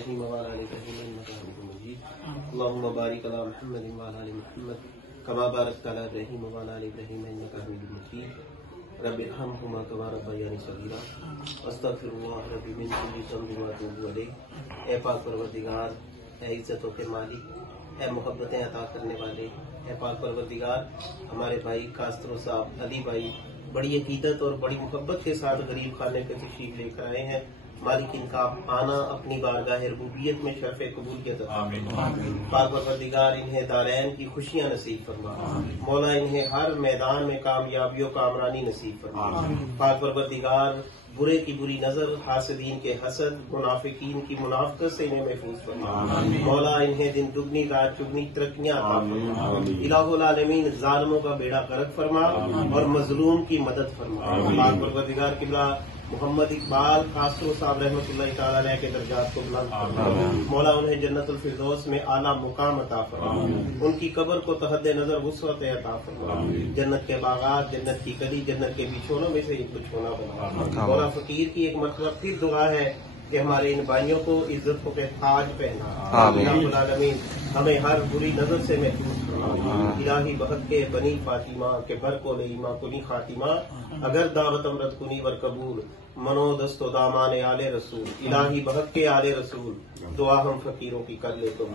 ابراہیم وعلی آل ابراہیم انک حمید مجید اللہم بارک علی محمد وعلی آل محمد کما بارکت علی ابراہیم وعلی آل ابراہیم انک حمید مجید رب ارحمہما کما ربیانی صغیرا استغفر اللہ ربی من کل ذنب واتوب الیہ۔ اے پاک پروردگار، اے عزتوں کے مالک، اے محبتیں عطا کرنے والے، اے پاک پروردگار، ہمارے بھائی کاسترو صاحب علی بھائی بڑی عقیدت اور بڑی محبت کے ساتھ غریب خانے پہ تشریف لے کر آئے ہیں۔ مالک ان کا آنا اپنی بارگاہ ربوبیت میں شرف قبولیت عطا فرما۔ پاک پروردگار انہیں دارین کی خوشیاں نصیب فرما۔ مولا انہیں ہر میدان میں کامیابی و کامرانی نصیب فرما۔ پاک پروردگار برے کی بری نظر، حاسدین کے حسد، منافقین کی منافقت سے انہیں محفوظ فرما۔ مولا انہیں دن دگنی رات چگنی ترقیاں عطا فرما۔ الہ العالمین ظالموں کا بیڑا غرق فرما اور مظلوم کی مدد فرما۔ پاک پروردگار قبلہ محمد اقبال کاسترو صاحب رحمۃ اللہ تعالی علیہ کے درجات کو بلند فرما۔ مولا انہیں جنت الفردوس میں اعلیٰ مقام عطا فرما۔ ان کی قبر کو تحت نظر وسعت عطا فرما۔ جنت کے باغات، جنت کی گلی، جنت کے بچھونوں میں سے ایک بچھونا بنا۔ مولا فقیر کی ایک مرتبہ پھر دعا ہے کہ ہمارے ان بھائیوں کو عزتوں کے تاج پہنا۔ رب العالمین ہمیں ہر بری نظر سے محفوظ فرما۔ الہی بحق کے بنی فاطمہ کے بر کو لیما کنی خاتمہ اگر دعوت امرت کنی ور قبول منو دست و دامان آل رسول۔ الہی بحق کے آل رسول دعا ہم فقیروں کی کر لے تو